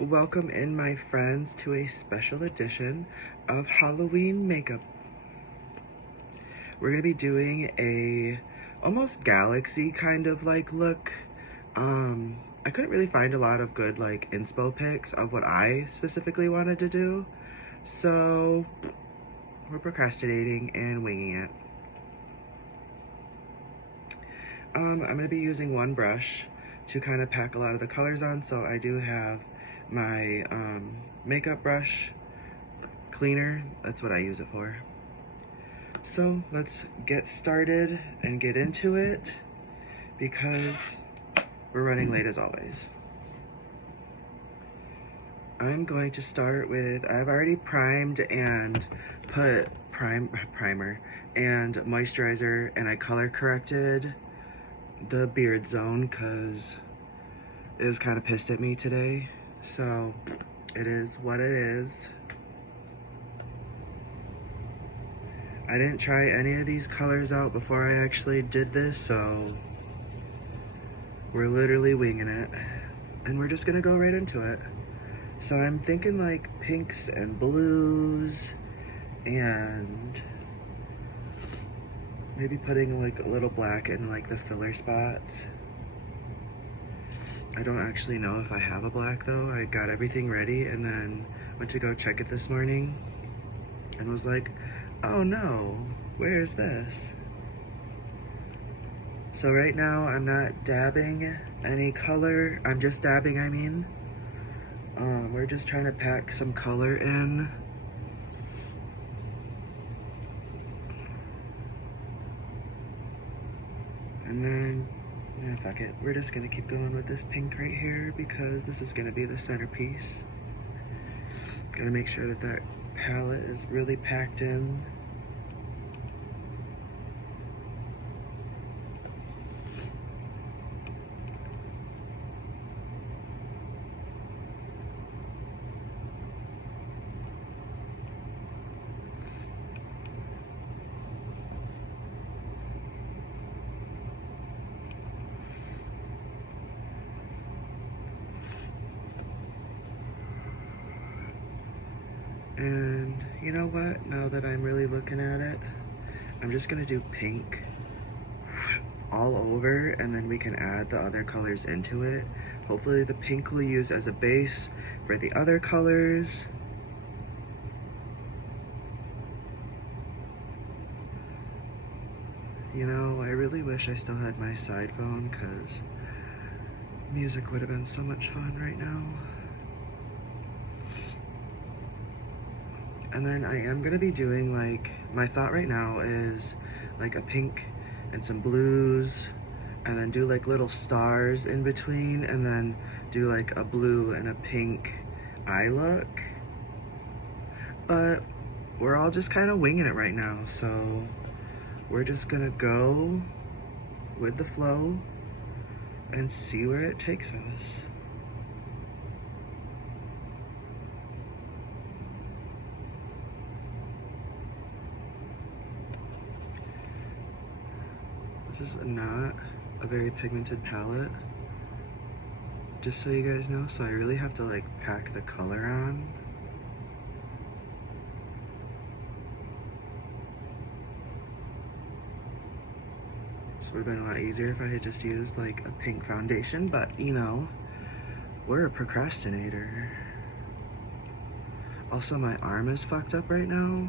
Welcome in, my friends, to a special edition of Halloween makeup. We're gonna be doing a almost galaxy kind of like look. I couldn't really find a lot of good like inspo pics of what I specifically wanted to do, so we're procrastinating and winging it. I'm gonna be using one brush to kind of pack a lot of the colors on, so I do have my makeup brush cleaner. That's what I use it for. So let's get started and get into it because we're running late as always. I'm going to start with, I've already primed and put primer and moisturizer, and I color corrected the beard zone because it was kind of pissed at me today. So it is what it is. I didn't try any of these colors out before I actually did this, so we're literally winging it. And we're just gonna go right into it. So I'm thinking like pinks and blues and maybe putting like a little black in like the filler spots. I don't actually know if I have a black though. I got everything ready and then went to go check it this morning and was like, oh no, where's this? So right now I'm not dabbing any color. I'm just dabbing, I mean. We're just trying to pack some color in. And then, yeah, fuck it. We're just gonna keep going with this pink right here because this is gonna be the centerpiece. Gotta make sure that that palette is really packed in. And you know what? Now that I'm really looking at it, I'm just gonna do pink all over, and then we can add the other colors into it. Hopefully the pink we'll use as a base for the other colors. You know, I really wish I still had my side phone because music would have been so much fun right now. And then I am gonna be doing like, my thought right now is like a pink and some blues, and then do like little stars in between, and then do like a blue and a pink eye look. But we're all just kind of winging it right now, so we're just gonna go with the flow and see where it takes us. This is not a very pigmented palette, just so you guys know, so I really have to like pack the color on. This would have been a lot easier if I had just used like a pink foundation, but you know, we're a procrastinator. Also, my arm is fucked up right now.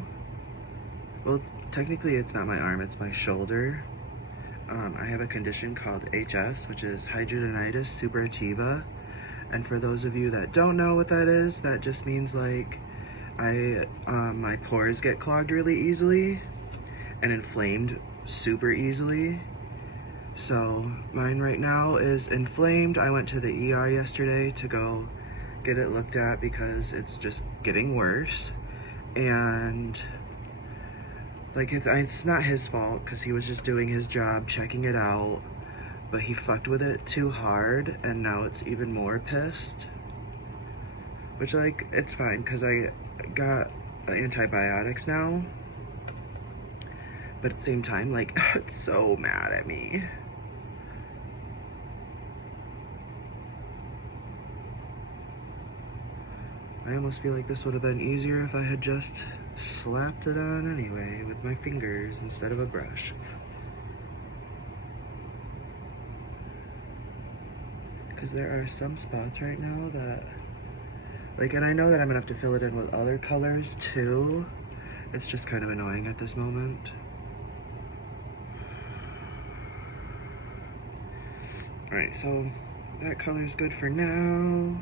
Well, technically it's not my arm, it's my shoulder. I have a condition called HS, which is hidradenitis suppurativa. And for those of you that don't know what that is, that just means like my pores get clogged really easily and inflamed super easily. So mine right now is inflamed. I went to the ER yesterday to go get it looked at because it's just getting worse. And like, it's not his fault because he was just doing his job, checking it out, but he fucked with it too hard and now it's even more pissed. Which, like, it's fine because I got antibiotics now, but at the same time, like, it's so mad at me. I almost feel like this would have been easier if I had just slapped it on anyway with my fingers instead of a brush. Because there are some spots right now that, like, and I know that I'm gonna have to fill it in with other colors too. It's just kind of annoying at this moment. All right, so that color is good for now.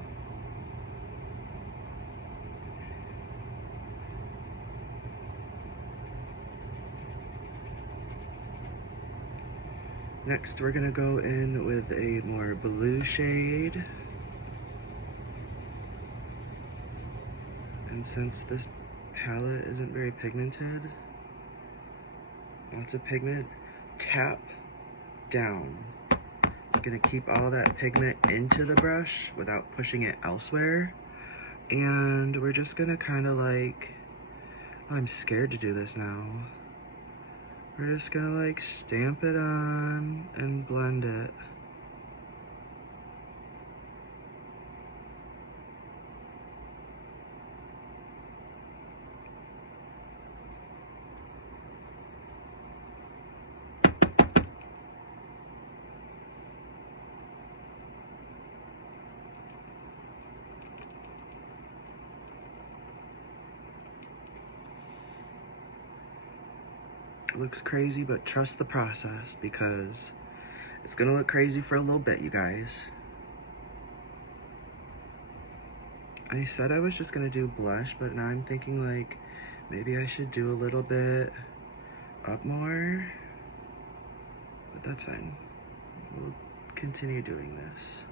Next, we're gonna go in with a more blue shade. And since this palette isn't very pigmented, lots of pigment, tap down. It's gonna keep all that pigment into the brush without pushing it elsewhere. And we're just gonna kind of like, I'm scared to do this now. We're just gonna like stamp it on and blend it. It looks crazy, but trust the process because it's gonna look crazy for a little bit, you guys. I said I was just gonna do blush, but now I'm thinking like maybe I should do a little bit up more, but that's fine. We'll continue doing this.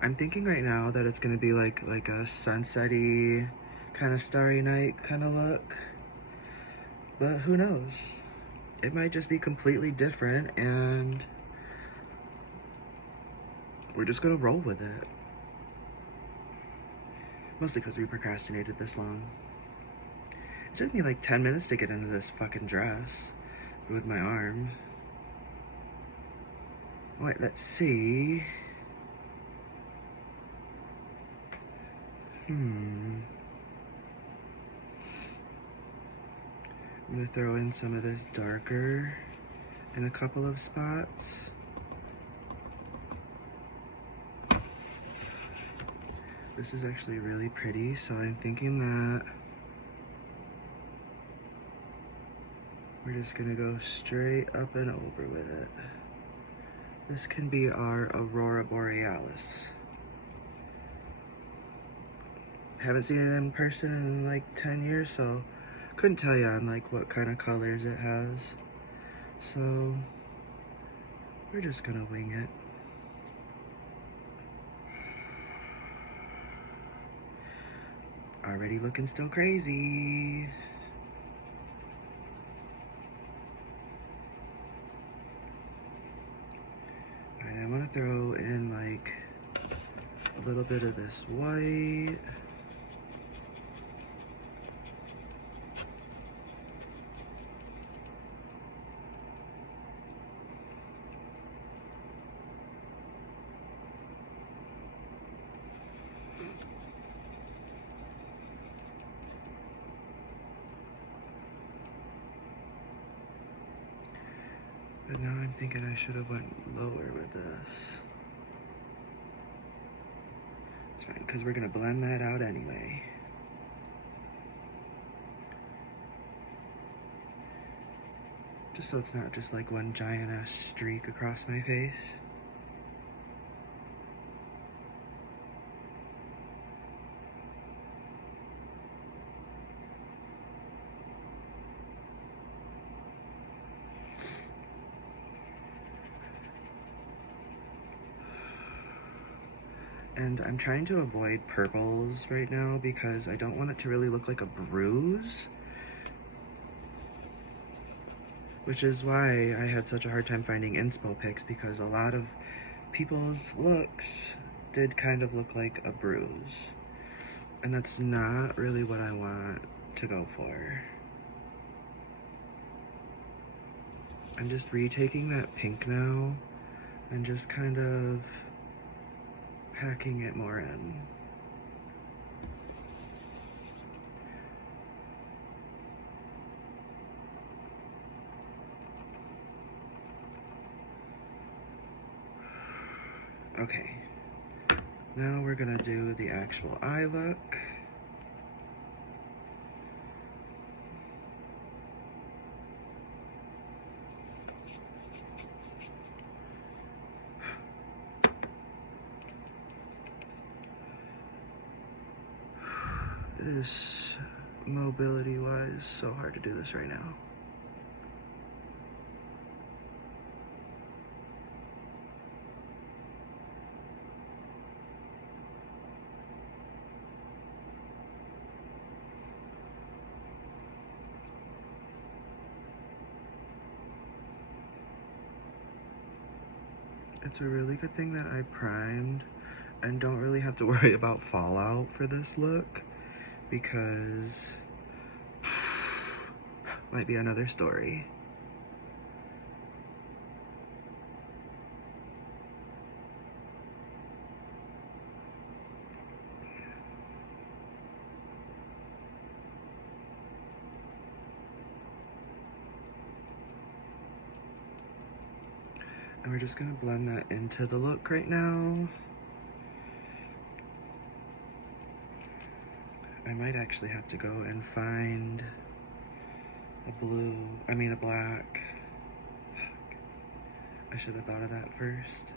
I'm thinking right now that it's gonna be like a sunset-y, kind of starry night kind of look, but who knows? It might just be completely different and we're just gonna roll with it. Mostly because we procrastinated this long. It took me like 10 minutes to get into this fucking dress with my arm. Alright, let's see. I'm gonna throw in some of this darker in a couple of spots. This is actually really pretty, so I'm thinking that we're just gonna go straight up and over with it. This can be our Aurora Borealis. Haven't seen it in person in like 10 years, so couldn't tell you on like what kind of colors it has. So we're just gonna wing it. Already looking still crazy. Alright, I want to throw in like a little bit of this white. But now I'm thinking I should have went lower with this. It's fine, because we're going to blend that out anyway. Just so it's not just like one giant ass streak across my face. And I'm trying to avoid purples right now because I don't want it to really look like a bruise. Which is why I had such a hard time finding inspo pics, because a lot of people's looks did kind of look like a bruise. And that's not really what I want to go for. I'm just retaking that pink now and just kind of packing it more in. Okay, now we're gonna do the actual eye look. It is, mobility-wise, so hard to do this right now. It's a really good thing that I primed and don't really have to worry about fallout for this look, because might be another story. And we're just gonna blend that into the look right now. I might actually have to go and find a black. Fuck. I should have thought of that first.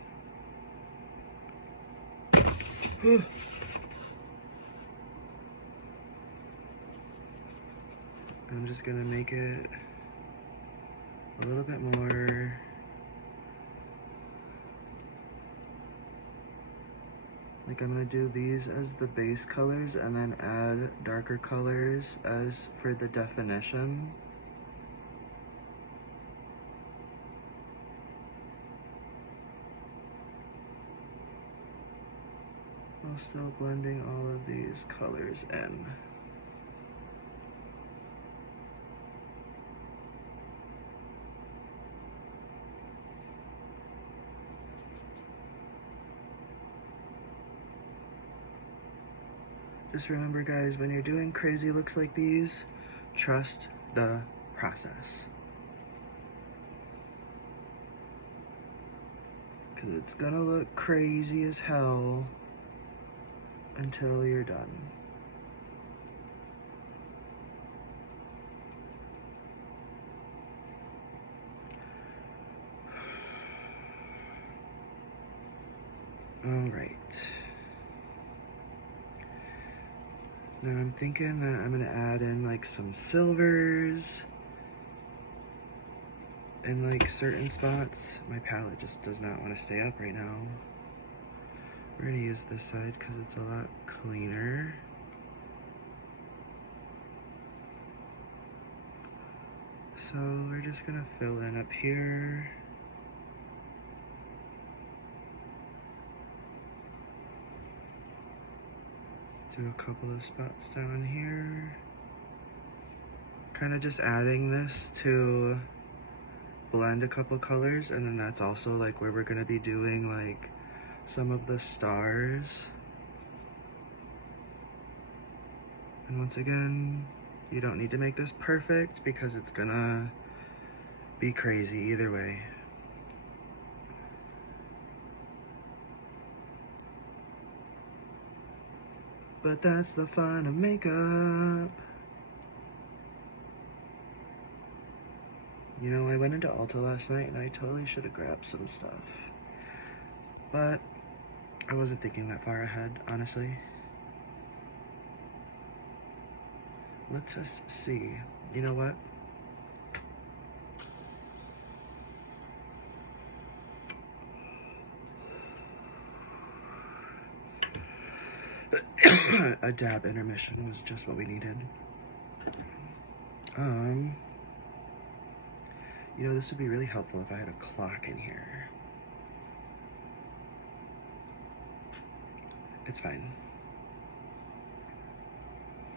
I'm just gonna make it a little bit more like, I'm gonna do these as the base colors and then add darker colors as for the definition. While still blending all of these colors in. Just remember, guys, when you're doing crazy looks like these, trust the process. Because it's gonna look crazy as hell until you're done. All right. Now I'm thinking that I'm gonna add in like some silvers in like certain spots. My palette just does not want to stay up right now. We're gonna use this side because it's a lot cleaner. So we're just gonna fill in up here. Do a couple of spots down here. Kind of just adding this to blend a couple colors, and then that's also like where we're gonna be doing like some of the stars. And once again, you don't need to make this perfect because it's gonna be crazy either way. But that's the fun of makeup. You know, I went into Ulta last night and I totally should have grabbed some stuff. But I wasn't thinking that far ahead, honestly. Let us see. You know what? A dab intermission was just what we needed. You know, this would be really helpful if I had a clock in here. It's fine.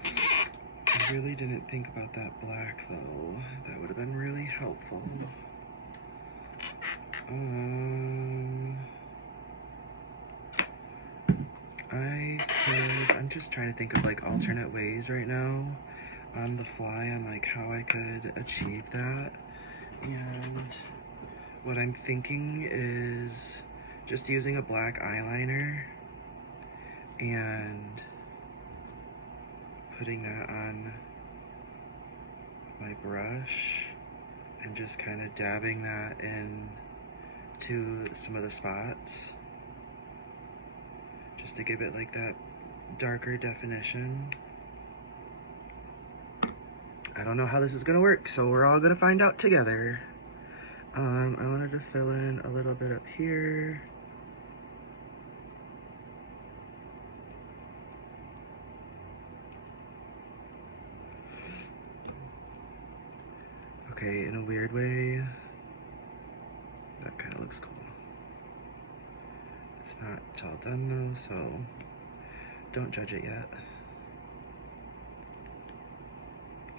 I really didn't think about that black though. That would have been really helpful. I'm just trying to think of like alternate ways right now on the fly on like how I could achieve that. And what I'm thinking is just using a black eyeliner and putting that on my brush and just kind of dabbing that in to some of the spots just to give it like that darker definition. I don't know how this is gonna work, so we're all gonna find out together. I wanted to fill in a little bit up here. Okay, in a weird way, that kind of looks cool. It's not all done though, so don't judge it yet.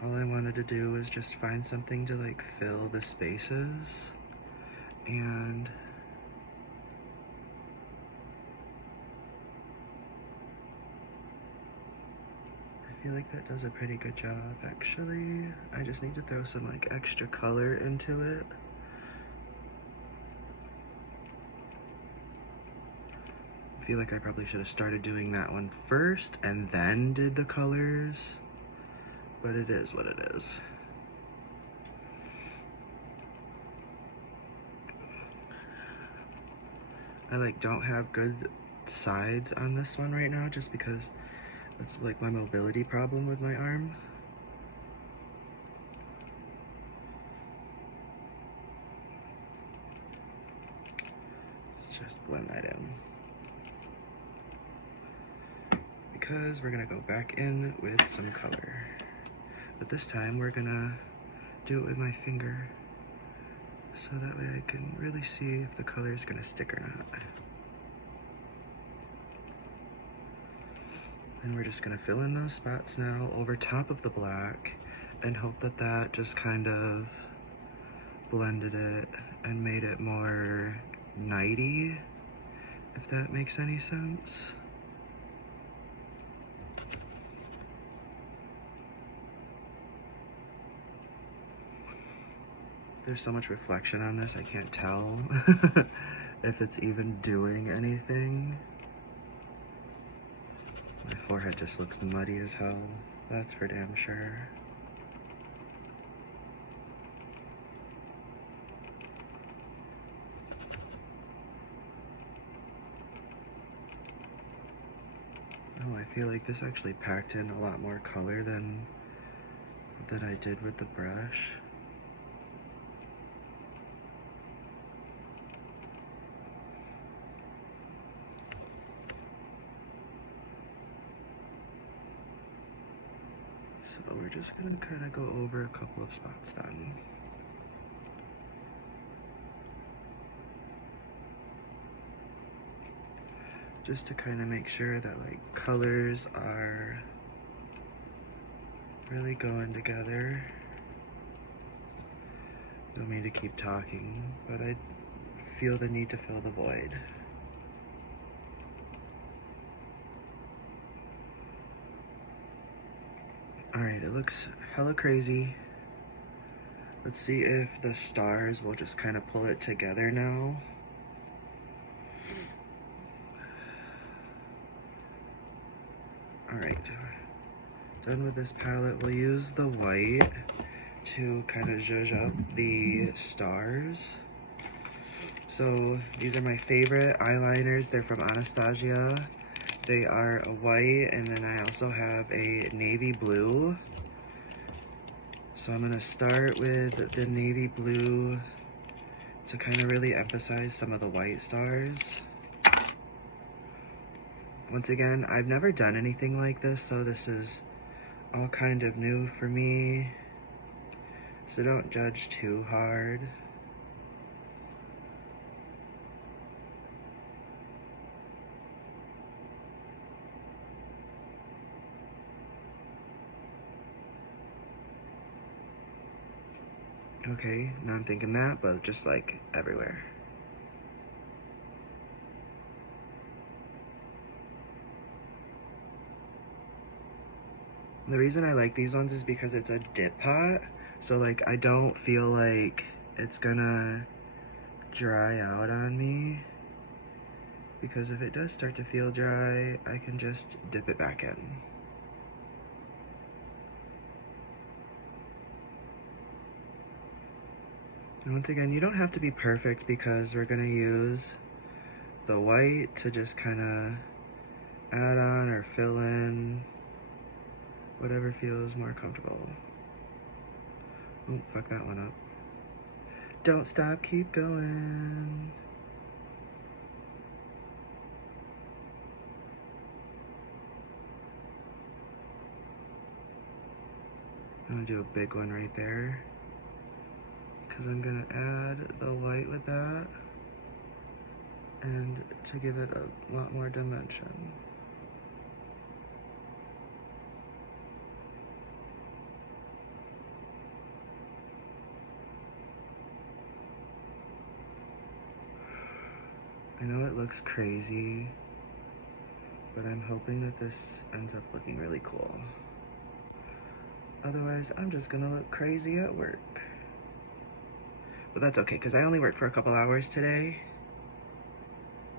All I wanted to do was just find something to like fill the spaces, and I feel like that does a pretty good job actually. I just need to throw some like extra color into it. I feel like I probably should have started doing that one first and then did the colors. But it is what it is. I like don't have good sides on this one right now just because that's like my mobility problem with my arm. Let's just blend that in. Because we're gonna go back in with some color. But this time we're gonna do it with my finger, so that way I can really see if the color is gonna stick or not. And we're just gonna fill in those spots now over top of the black and hope that that just kind of blended it and made it more nighty, if that makes any sense. There's so much reflection on this, I can't tell if it's even doing anything. My forehead just looks muddy as hell, that's for damn sure. Oh, I feel like this actually packed in a lot more color than I did with the brush. So we're just gonna kind of go over a couple of spots then. Just to kind of make sure that like colors are really going together. Don't mean to keep talking, but I feel the need to fill the void. Alright, it looks hella crazy. Let's see if the stars will just kind of pull it together now. Alright, done with this palette. We'll use the white to kind of zhuzh up the stars. So these are my favorite eyeliners. They're from Anastasia. They are a white, and then I also have a navy blue. So I'm gonna start with the navy blue to kind of really emphasize some of the white stars. Once again, I've never done anything like this, so this is all kind of new for me. So don't judge too hard. Okay, now I'm thinking that, but just like everywhere. The reason I like these ones is because it's a dip pot, so like I don't feel like it's gonna dry out on me. because if it does start to feel dry, I can just dip it back in. And once again, you don't have to be perfect because we're gonna use the white to just kind of add on or fill in whatever feels more comfortable. Oh, fuck that one up. Don't stop, keep going. I'm gonna do a big one right there because I'm gonna add the white with that and to give it a lot more dimension. I know it looks crazy, but I'm hoping that this ends up looking really cool. Otherwise, I'm just gonna look crazy at work. But that's okay, because I only worked for a couple hours today.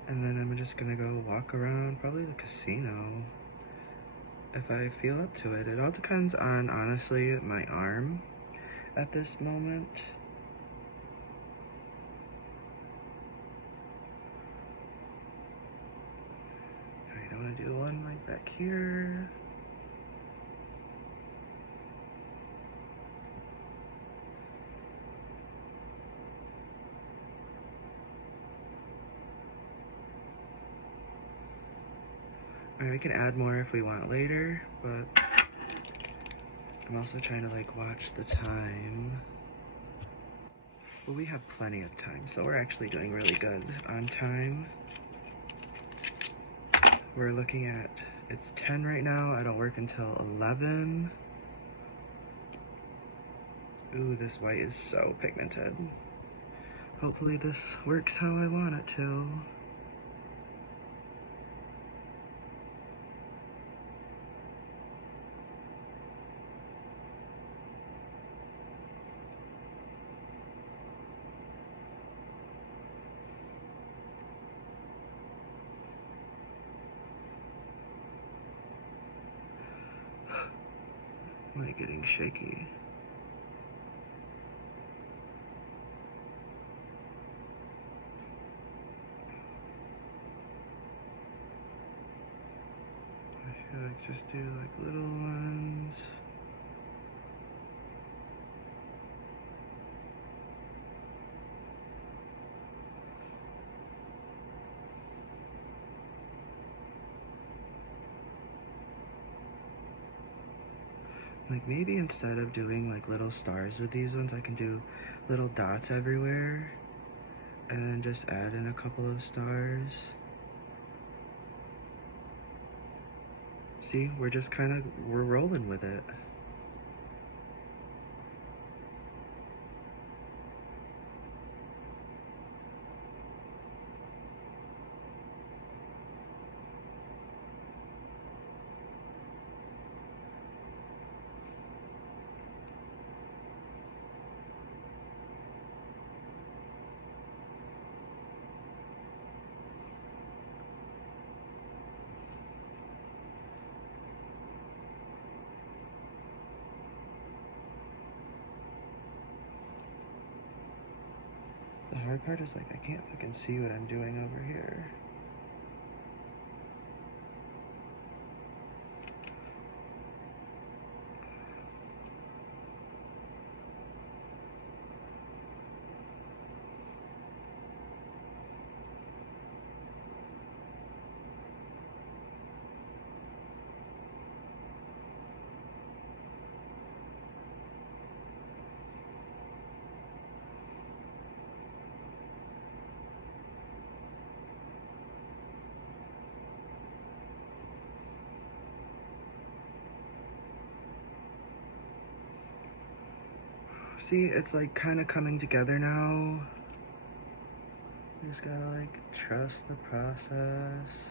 And then I'm just gonna go walk around, probably the casino, if I feel up to it. It all depends on, honestly, my arm at this moment. Alright, I wanna do one like back here. Alright, we can add more if we want later, but I'm also trying to like watch the time. Well, we have plenty of time, so we're actually doing really good on time. We're looking at, it's 10 right now, I don't work until 11. Ooh, this white is so pigmented. Hopefully this works how I want it to. Am I getting shaky? I feel like just do like little ones. Like maybe instead of doing like little stars with these ones, I can do little dots everywhere and then just add in a couple of stars. See, we're just we're rolling with it. The hard part is like, I can't fucking see what I'm doing over here. See, it's like kind of coming together now. You just gotta like trust the process.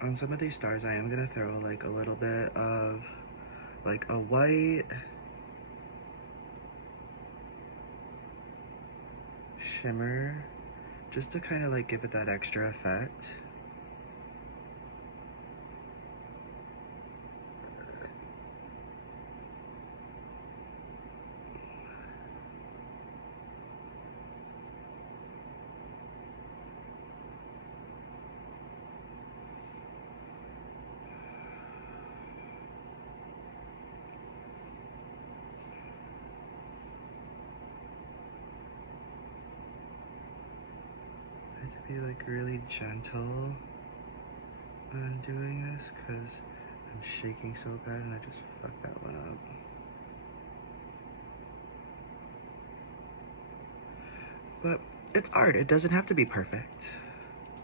On some of these stars, I am gonna throw like a little bit of like a white shimmer just to kind of like give it that extra effect. I have to be like really gentle on doing this because I'm shaking so bad and I just fucked that one up. But it's art, it doesn't have to be perfect.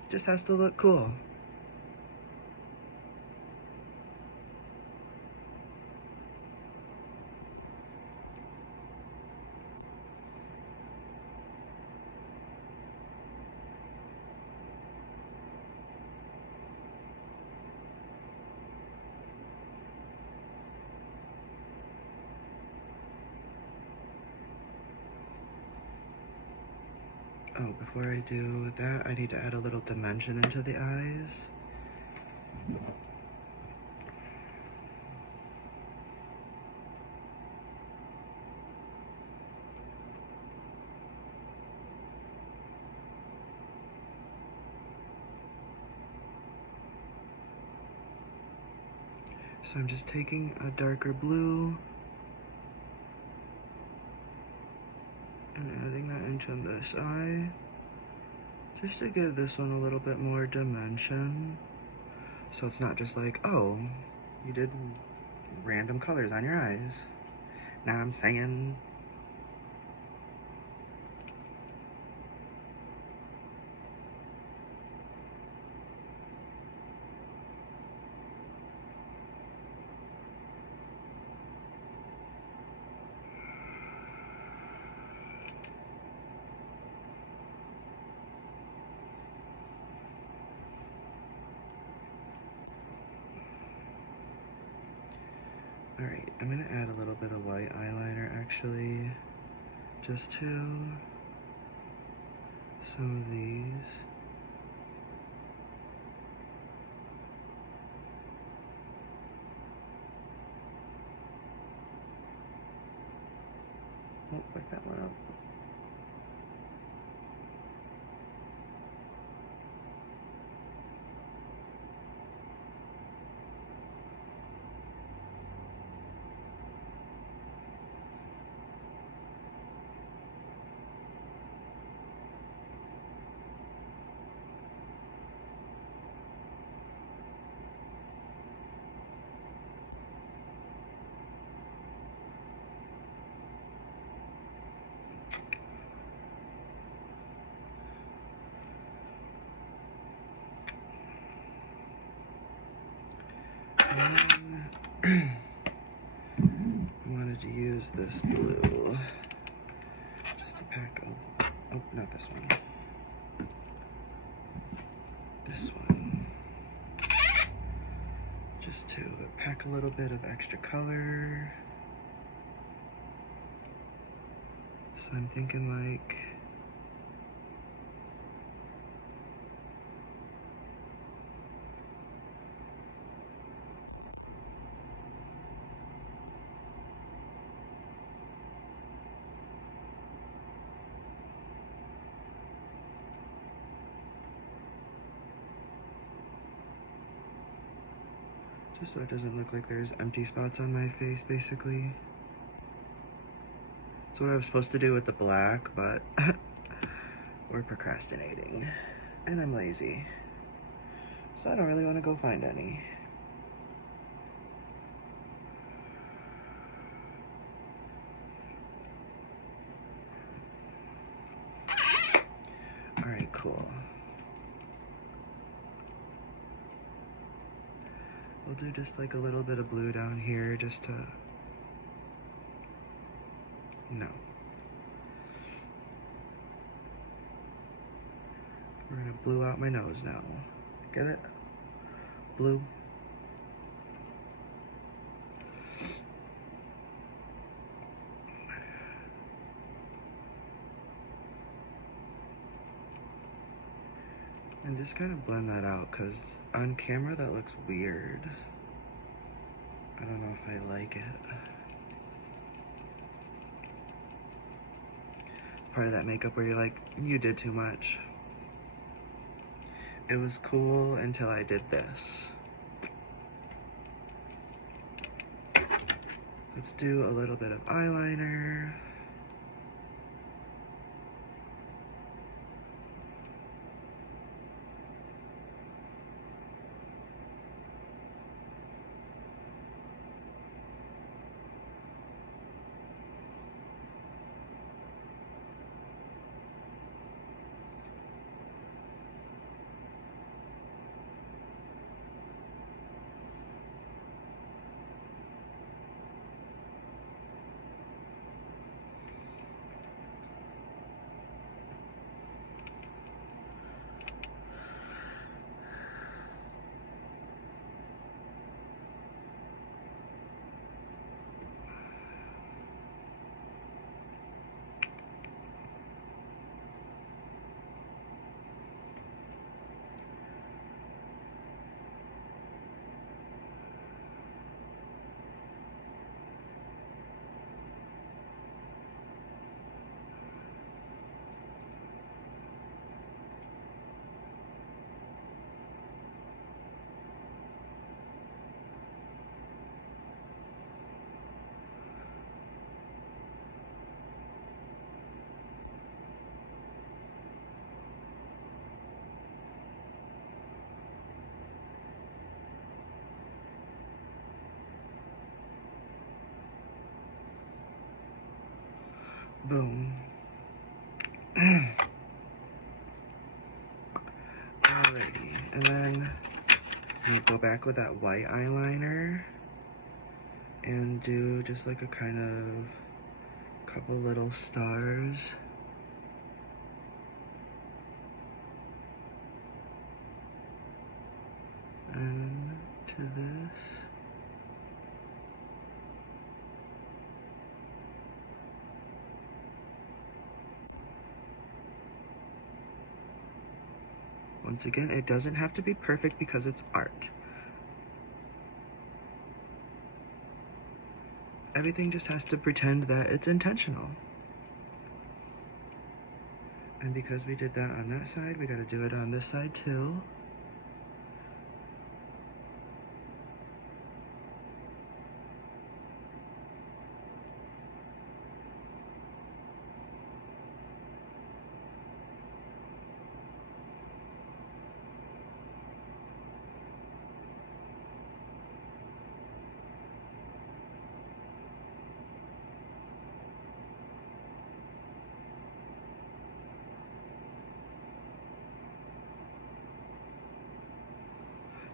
It just has to look cool. Oh, before I do that, I need to add a little dimension into the eyes. So I'm just taking a darker blue and adding that into this eye, just to give this one a little bit more dimension. So it's not just like, oh, you did random colors on your eyes. Now I'm saying, alright, I'm gonna add a little bit of white eyeliner actually, just to some of these. Oh, fuck that one up. I wanted to use this blue just to pack a, oh, not this one. This one. Just to pack a little bit of extra color. So I'm thinking like, just so it doesn't look like there's empty spots on my face, basically. That's what I was supposed to do with the black, but we're procrastinating. And I'm lazy. So I don't really want to go find any. Alright, cool. We'll do just like a little bit of blue down here just to... No. We're gonna blue out my nose now. Get it? Blue. And just kind of blend that out, because on camera that looks weird. I don't know if I like it. It's part of that makeup where you're like, you did too much. It was cool until I did this. Let's do a little bit of eyeliner. Boom. Alrighty, and then I'm gonna go back with that white eyeliner and do just like a kind of couple little stars. And to this. Once again, it doesn't have to be perfect because it's art. Everything just has to pretend that it's intentional. And because we did that on that side, we gotta do it on this side too.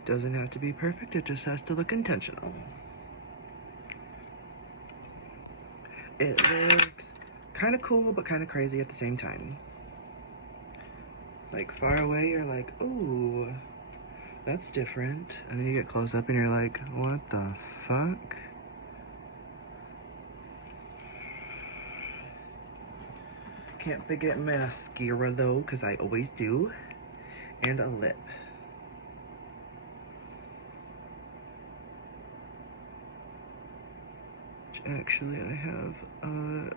Doesn't have to be perfect, it just has to look intentional. It looks kind of cool, but kind of crazy at the same time. Like far away, you're like, ooh, that's different. And then you get close up and you're like, what the fuck? Can't forget mascara though, because I always do. And a lip. Actually, I have a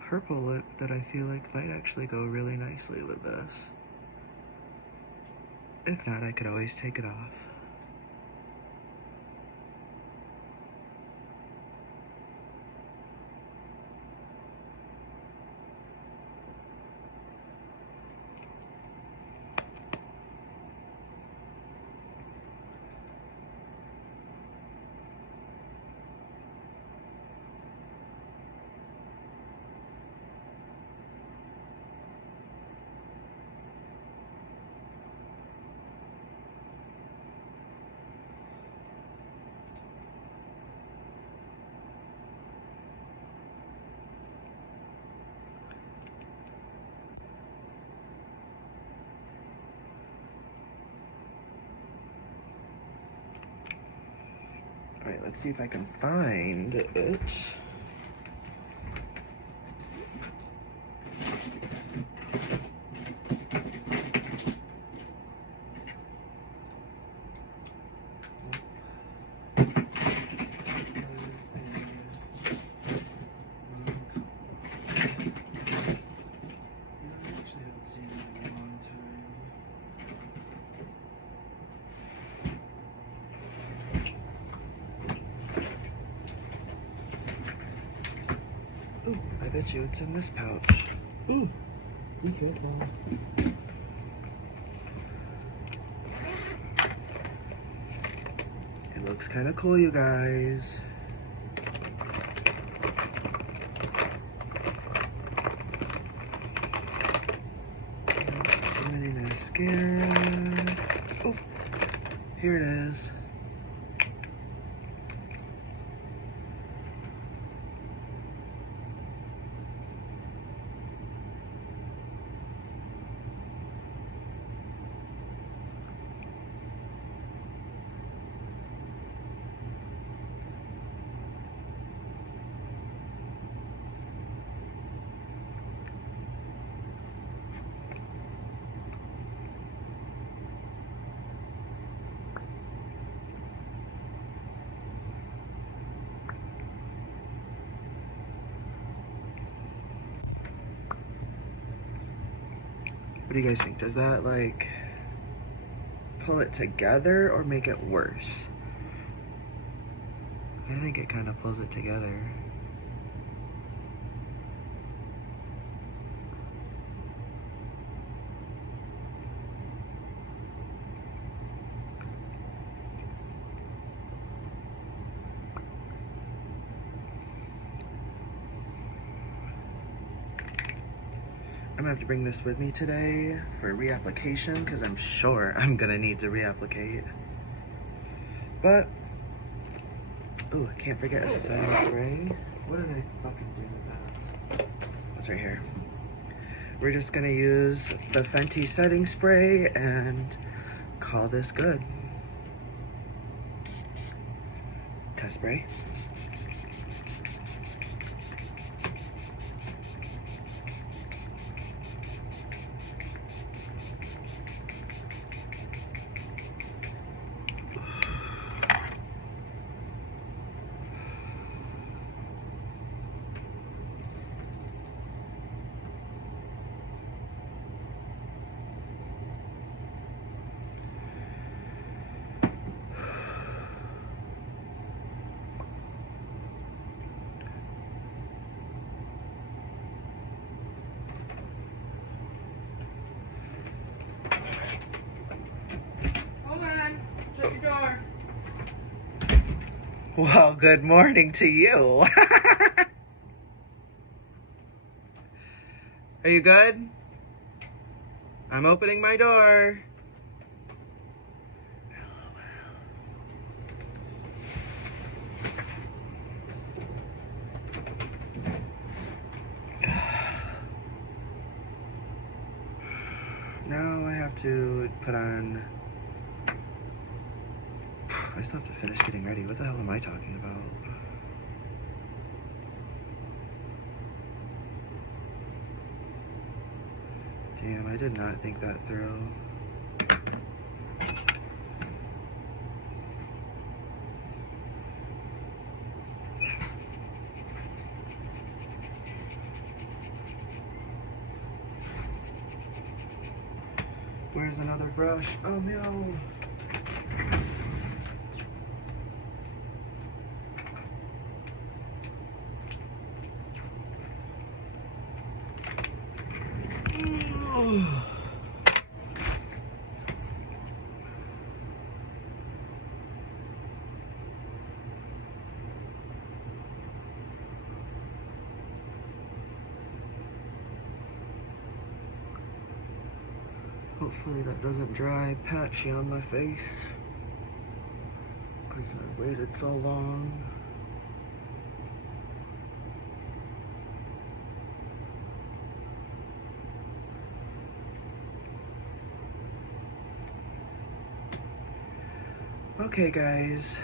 purple lip that I feel like might actually go really nicely with this. If not, I could always take it off. Alright, let's see if I can find it. I bet you it's in this pouch. Ooh, be careful. It looks kind of cool, you guys. Too many mascara. Oh, here it is. What do you guys think? Does that like pull it together or make it worse? I think it kind of pulls it together. I'm gonna have to bring this with me today for reapplication because I'm sure I'm gonna need to reapplicate. But, oh, I can't forget a setting spray. What did I fucking do with that? That's right here. We're just gonna use the Fenty setting spray and call this good. Test spray. Shut your door. Well, good morning to you. Are you good? I'm opening my door. Now I have to put on... I still have to finish getting ready. What the hell am I talking about? Damn, I did not think that through. Where's another brush? Oh no! Hopefully that doesn't dry patchy on my face because I waited so long. Okay guys,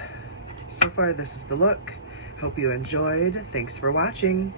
so far this is the look. Hope you enjoyed. Thanks for watching.